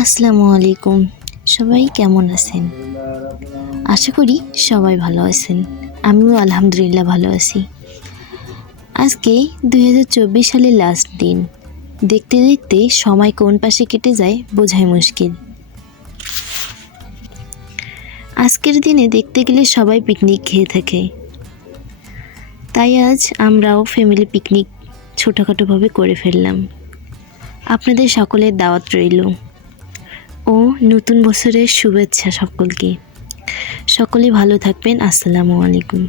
আসসালামু আলাইকুম। সবাই কেমন আছেন? আশা করি সবাই ভালো আছেন। আমিও আলহামদুলিল্লাহ ভালো আছি। আজকে ২০২৪ সালের লাস্ট দিন। দেখতে দেখতে সময় কোন পাশে কেটে যায় বোঝাই মুশকিল। আজকের দিনে দেখতে গেলে সবাই পিকনিক খেয়ে থাকে। তাই আজ আমরাও ফ্যামিলি পিকনিক ছোটোখাটোভাবে করে ফেললাম। আপনাদের সকলের দাওয়াত রইল ও নতুন বছরের শুভেচ্ছা সকলকে। সকলে ভালো থাকবেন। আসসালামু আলাইকুম।